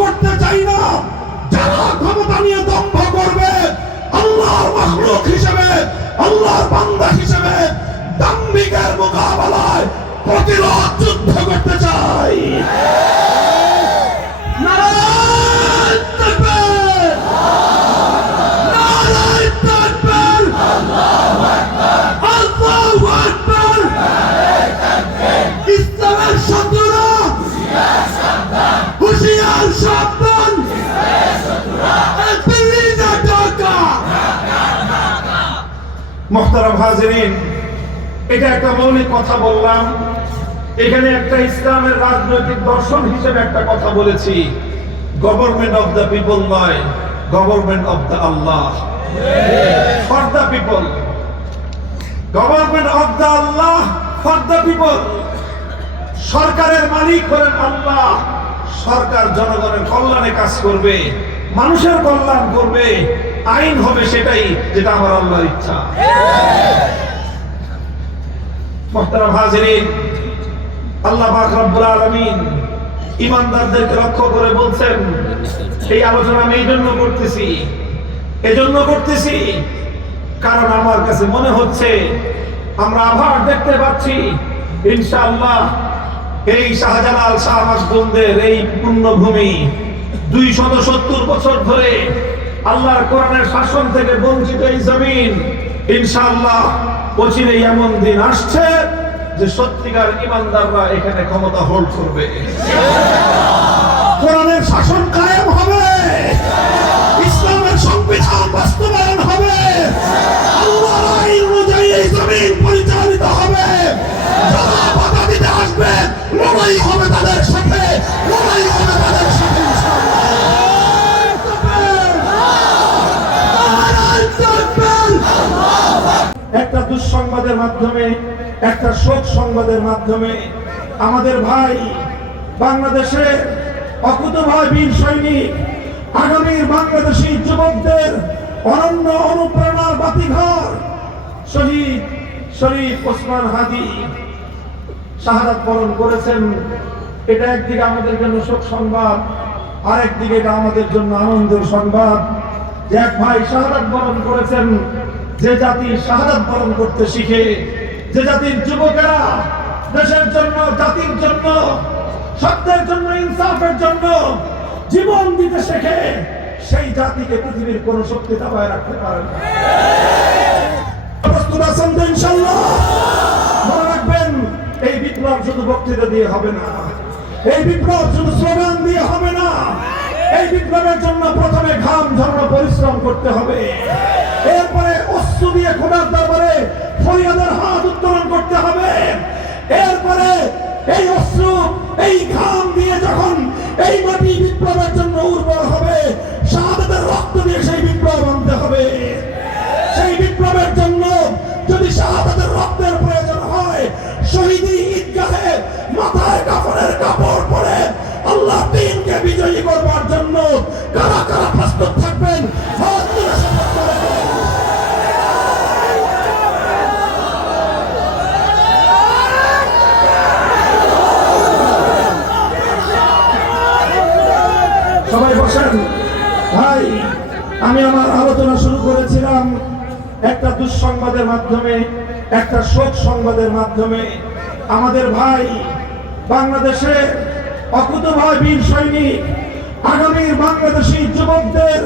করতে চাই না। যারা ক্ষমতা নিয়ে দম্ভ করবে, আল্লাহর মাখলুক হিসেবে, আল্লাহর বান্দা হিসেবে দাম্ভিকের মোকাবেলায় প্রতিরোধ যুদ্ধ করতে চাই। নারায়ে তাকবীর, নারায়ে তাকবীর, আল্লাহু আকবার, আল্লাহু আকবার। ইসলামের শত্রুরা হুঁশিয়ার সাবধান, দিল্লিতে ঢাকা। মুহতারাম হাজিরিন, এটা একটা মৌলিক কথা বললাম। এখানে একটা ইসলামের রাজনৈতিক দর্শন হিসেবে একটা কথা বলেছি। গভর্নমেন্ট অফ দ্য পিপল নয়, government of the Allah, for the people. Government of the Allah, for the people. সরকারের মালিক হলেন আল্লাহ। সরকার জনগণের কল্যাণে কাজ করবে, মানুষের কল্যাণ করবে, আইন হবে সেটাই যেটা আমার আল্লাহর ইচ্ছা। মুহতারাম হাজিরিন, আল্লাহ পাক রব্বুল আলামিন ঈমানদারদেরকে লক্ষ্য করে বলছেন, এই আলোচনা আমি এজন্য করতেছি কারণ আমার কাছে মনে হচ্ছে আমরা আবার দেখতে পাচ্ছি ইনশাআল্লাহ এই শাহজালাল শাহ মাসদুমদের এই পুণ্যভূমি 270 বছর ধরে আল্লাহর কোরআনের শাসন থেকে বঞ্চিত এই জমিন ইনশাআল্লাহ অচিরেই এমন দিন আসছে যে সত্যিকার ঈমানদাররা এখানে ক্ষমতা হোল্ড করবে, কোরআনের শাসন কায়েম হবে, ইসলামের সংবিধান বাস্তবায়ন হবে, আল্লাহর আইন অনুযায়ী এই জমিন পরিচালিত হবে। যারা বাধা দিতে আসবে লড়াই হবে তাদের সাথে, লড়াই হবে তাদের সাথে। একটা দুঃসংবাদের মাধ্যমে, একটা শোক সংবাদের মাধ্যমে আমাদের ভাই বাংলাদেশের অকুতোভয় বীর সৈনিক, আগামীর বাংলাদেশী যুবকদের অনন্য অনুপ্রেরণার বাতিঘর শহীদ শরীফ ওসমান হাদি শাহাদাত বরণ করেছেন। এটা একদিকে আমাদের জন্য শোক সংবাদ, আরেকদিকে এটা আমাদের জন্য আনন্দের সংবাদ যে এক ভাই শাহাদাত বরণ করেছেন। যে জাতি শাহাদাত বরণ করতে শিখে, যে জাতির যুবকেরা দেশের জন্য, জাতির জন্য, সত্যের জন্য, ইনসাফের জন্য জীবন দিতে শেখে, সেই জাতিকে পৃথিবীর কোন শক্তি দাবায় রাখতে পারে না। প্রস্তুত আছেন তো ইনশাআল্লাহ? মনে রাখবেন, এই বিপ্লব শুধু বক্তৃতা দিয়ে হবে না, এই বিপ্লব শুধু স্লোগান দিয়ে হবে না। এই বিপ্লবের জন্য প্রথমে ঘাম ঝরানো পরিশ্রম করতে হবে, এরপরে অশ্রু দিয়ে খোদার দরবারে ফরিয়াদের হাত উত্তোলন করতে হবে, এরপরে এই অশ্রু, এই ঘাম দিয়ে যখন এই মাটি বিপ্লবের জন্য উর্বর হবে, শাহাদাতের রক্ত দিয়ে সেই বিপ্লব আনতে হবে। সেই বিপ্লবের জন্য যদি শাহাদাতের রক্তের প্রয়োজন হয়, শহীদি ঈদগাহে মাথায় কাফনের কাপড় পরে আল্লাহ দ্বীনকে বিজয়ী করবার জন্য কারা কারা প্রস্তুত থাকবেন? হাত তুলে শপথ করেন। সবাই বসেন। ভাই, আমি আমার আলোচনা শুরু করেছিলাম একটা দুঃসংবাদের মাধ্যমে, একটা শোক সংবাদের মাধ্যমে আমাদের ভাই বাংলাদেশের অকুতোভয় বীর সৈনিক, আগামীর বাংলাদেশী যুবকদের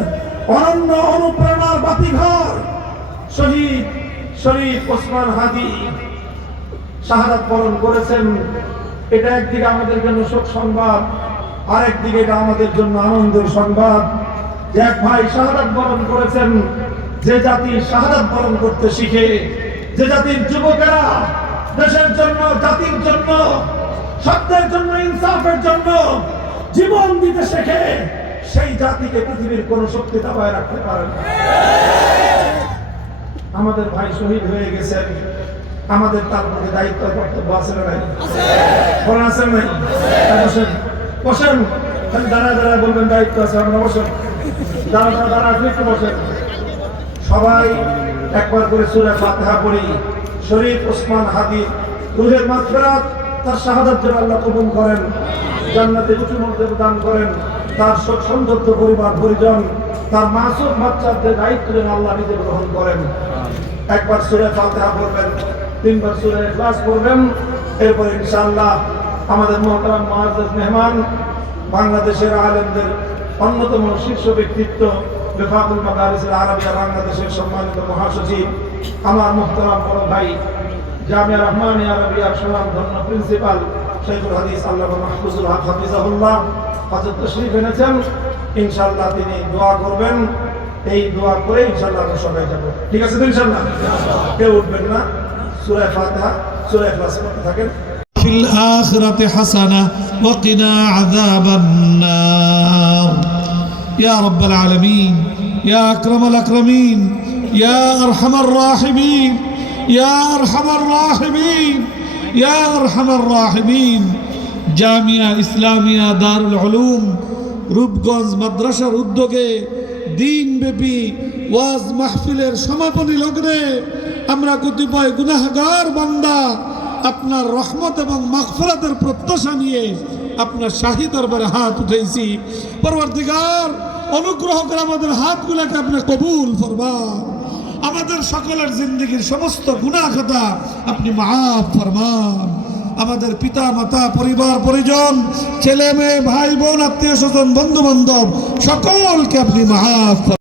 অনন্য অনুপ্রেরণার বাতিঘর শহীদ শরীফ ওসমান হাদি শাহাদাত বরণ করেছেন। এটা একদিকে আমাদের জন্য শোক সংবাদ, আরেকদিকে এটা আমাদের জন্য আনন্দের সংবাদ যে এক ভাই শাহাদাত বরণ করেছেন। যে জাতি শাহাদাত বরণ করতে শিখে, যে জাতির যুবকেরা দেশের জন্য, জাতির জন্য, সত্যের জন্য, ইনসাফের জন্য জীবন দিতে শেখে, সেই জাতিকে পৃথিবীর কোন শক্তি দাবায় রাখতে পারে না। আমাদের ভাই শহীদ হয়ে গেছেন, আমাদের তার প্রতি দায়িত্ব কর্তব্য আছে না নাই? মনে আছেন নাই? বসেন বসেন, খালি দাঁড়ায় দাঁড়ায় বলবেন দায়িত্ব আছে। আমরা বসেন, দাঁড়া আপনি একটু বসেন। সবাই একবার করে সূরা ফাতিহা পড়ি। শরীফ ওসমান হাদি রুহের মাগফিরাত, তার শাহাদাত যেন আল্লাহ কবুল করেন। জান্নাতে উঁচু মর্যাদা দান করেন। তার শোক সন্তপ্ত পরিবার পরিজন, তার মাসুম বাচ্চাদের দায়িত্ব যেন আল্লাহ নিজে গ্রহণ করেন। একবার সূরা ফাতিহা পড়বেন, 3 বার সূরা ইখলাস পড়বেন। এরপর ইনশাআল্লাহ আমাদের মুহতারাম মুআজ্জাজ মেহমান, বাংলাদেশের আলেমদের অন্যতম শীর্ষ ব্যক্তিত্ব, বিফাকুল মাদারিসিল আরাবিয়া বাংলাদেশের সম্মানিত মহাসচিব, আমার মুহতারাম বড় ভাই, জামিয়া রহমানিয়া আরাবিয়ার সুনামধন্য প্রিন্সিপাল শাইখুল হাদিস আল্লামা মাহফুজুল হক হাফিজাহুল্লাহ হযরত তশরীফ এনেছেন। ইনশাআল্লাহ তিনি দোয়া করবেন। এই দোয়া করে ইনশাআল্লাহ আমরা সবাই যাব। ঠিক আছে তো ইনশাআল্লাহ? কেউ উঠবেন না। সূরা ফাতিহা, সূরা ইখলাস পড়তে থাকেন। في الآخرة حسنة وقنا عذاب النار يا رب العالمين يا أكرم الأكرمين يا أرحم الراحمين يا أرحم الراحمين يا أرحم الراحمين জামিয়া ইসলামিয়া দারুল উলুম রূপগঞ্জ মাদ্রাসার উদ্যোগে দিনব্যাপী ওয়াজ মাহফিলের সমাপনী লগ্নে আমরা কতিপয় গুনাহগার বান্দা আপনার রহমত এবং মাগফিরাতের প্রত্যাশা নিয়ে আপনার শাহী দরবারে হাত উঠাইছি। পরবর্তীকার অনুগ্রহ করে আমাদের হাতগুলোকে আপনি কবুল ফরমান। আমাদের সকলের জিন্দগির সমস্ত গুনাহ খাতা আপনি মাফ ফরমান। আমাদের পিতা মাতা, পরিবার পরিজন, ছেলে মেয়ে, ভাই বোন, আত্মীয় স্বজন, বন্ধু বান্ধব সকলকে আপনি মাফ